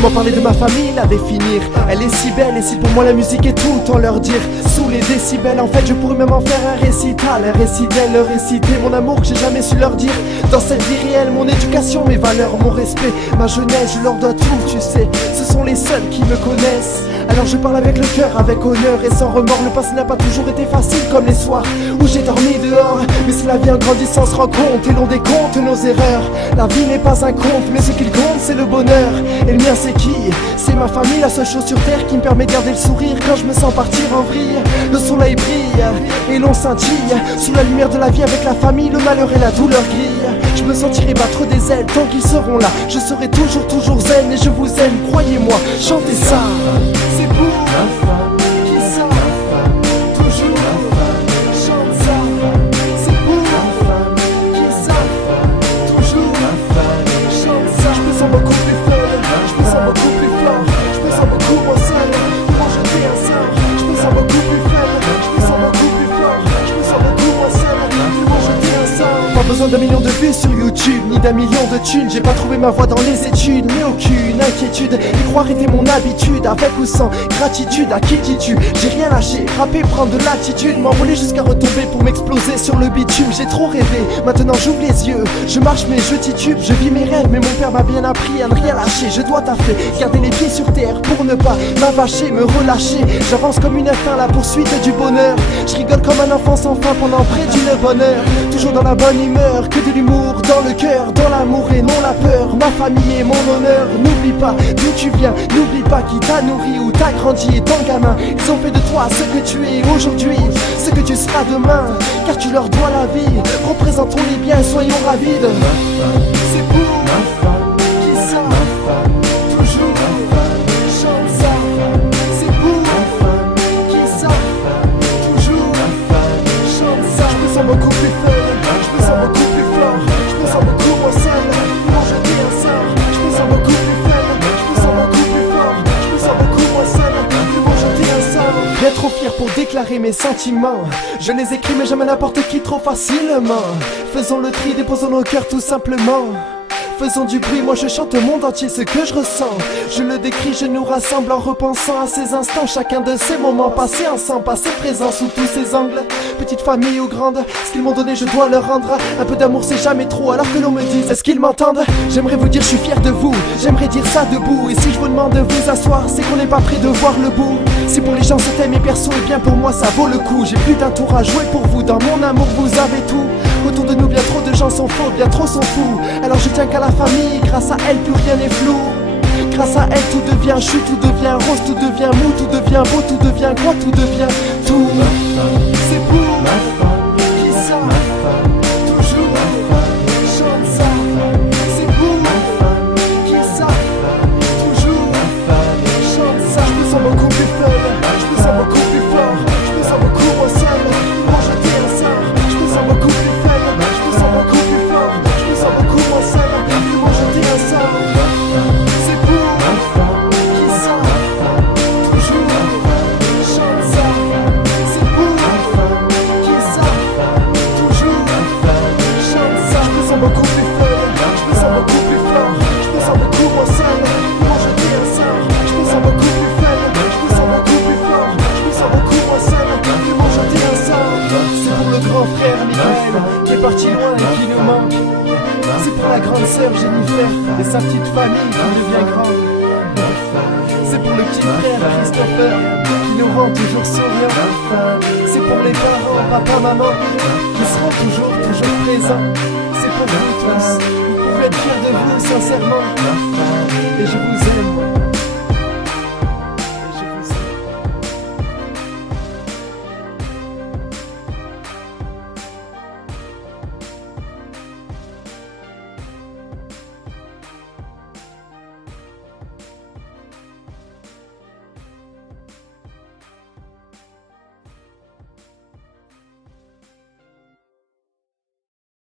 Comment parler de ma famille, la définir? Elle est si belle et si pour moi la musique est tout, autant leur dire. Sous les décibels, en fait je pourrais même en faire un récital. Un récit d'elle, leur réciter mon amour que j'ai jamais su leur dire. Dans cette vie réelle, mon éducation, mes valeurs, mon respect, ma jeunesse, je leur dois tout, tu sais. Ce sont les seuls qui me connaissent. Alors je parle avec le cœur, avec honneur et sans remords. Le passé n'a pas toujours été facile comme les soirs où j'ai dormi dehors. Mais c'est la vie en grandissant, on se rend compte et l'on décompte nos erreurs. La vie n'est pas un conte, mais ce qu'il compte c'est le bonheur. Et le mien c'est qui? C'est ma famille, la seule chose sur terre qui me permet de garder le sourire quand je me sens partir en vrille. Le soleil brille et l'on scintille sous la lumière de la vie avec la famille, le malheur et la douleur grille. Je me sentirai battre des ailes tant qu'ils seront là. Je serai toujours zen et je vous aime, croyez-moi, chantez ça. C'est pour ma femme, qui ça? Toujours, chante ça. C'est pour ma femme, qui ça? Toujours, chante ça. Je me sens beaucoup plus faible, je me sens beaucoup plus fort, je me sens beaucoup moins seul. Quand je fais un sort, je me sens beaucoup plus faible, je me sens beaucoup plus fort, je me sens beaucoup moins seul. Quand je fais un sort. Pas besoin d'un million de vues sur YouTube, ni d'un million de thunes. J'ai pas trouvé ma voie dans les études, mais aucune inquiétude. Y croire était mon habitude, avec ou sans gratitude. À qui dis-tu? J'ai rien lâché, rapper, prendre de l'attitude, m'envoler jusqu'à retomber pour m'exploser sur le bitume. J'ai trop rêvé, maintenant j'ouvre les yeux. Je marche mais je titube, je vis mes rêves. Mais mon père m'a bien appris à ne rien lâcher. Je dois taffer, garder les pieds sur terre pour ne pas m'avacher, me relâcher. J'avance comme une fin à la poursuite du bonheur. Je rigole comme un enfant sans fin pendant près d'une bonne heure. Toujours dans la bonne humeur, que de l'humour dans le cœur, dans l'amour et non la peur. Ma famille et mon honneur, n'oublie pas d'où tu viens, n'oublie pas qui t'a nourri ou t'a grandi et ton gamin. Ils ont fait de toi ce que tu es aujourd'hui, ce que tu seras demain, car tu leur dois la vie. Représentons-les bien, soyons ravis de c'est pour ma femme, qui ça? Toujours, chante ça. C'est pour ma femme, qui ça? Toujours, chante ça. Je me sens beaucoup plus faible, je me sens beaucoup plus fort, je me sens beaucoup moins seul. Quand je dis un sort, je me sens beaucoup plus faible, je me sens beaucoup plus fort, je me sens beaucoup moins seul. Quand je dis un sort, bien trop fier pour déclarer mes sentiments. Je les écris mais jamais n'importe qui trop facilement. Faisons le tri, déposons nos cœurs tout simplement. Faisons du bruit, moi je chante au monde entier ce que je ressens. Je le décris, je nous rassemble en repensant à ces instants. Chacun de ces moments passés ensemble, passés présents sous tous ces angles. Petite famille ou grande, ce qu'ils m'ont donné je dois leur rendre. Un peu d'amour c'est jamais trop, alors que l'on me dise est-ce qu'ils m'entendent? J'aimerais vous dire je suis fier de vous, j'aimerais dire ça debout. Et si je vous demande de vous asseoir, c'est qu'on n'est pas prêt de voir le bout. Si pour les gens c'était mes persos, et bien pour moi ça vaut le coup. J'ai plus d'un tour à jouer pour vous, dans mon amour vous avez tout. Autour de nous bien trop de gens sont faux, bien trop sont fous. Alors je tiens qu'à la famille, grâce à elle plus rien n'est flou. Grâce à elle tout devient chute, tout devient rose, tout devient mou, tout devient beau, tout devient quoi, tout devient tout. C'est pour ma femme, qui ça? Toujours, chante ça. C'est pour ma femme, qui ça? Toujours, chante ça. Je me sens beaucoup plus faible, je me sens beaucoup plus fort, je me sens beaucoup moins seul. Quand je dis un sort, je me sens beaucoup plus faible, je me sens beaucoup plus fort, je me sens beaucoup moins seul. Quand je dis un sort, c'est pour ma femme, qui ça? Toujours, chante ça. C'est pour ma femme, qui ça? Toujours, chante ça. Je me sens beaucoup plus faible, je me sens beaucoup plus fort, je me sens beaucoup moins seul. Quand je dis un sort, je me sens beaucoup plus faible, je me sens beaucoup plus fort, je me sens beaucoup moins seul. Quand je dis un sort, c'est pour le grand frère Michael qui est parti loin et qui nous manque. C'est pour la grande sœur Jennifer et sa petite famille qui devient grande. C'est pour le petit frère Christopher qui nous rend toujours souriants. C'est pour les parents, papa, maman qui seront toujours présents. C'est pour vous tous, vous pouvez être fiers de vous sincèrement. Et je vous aime.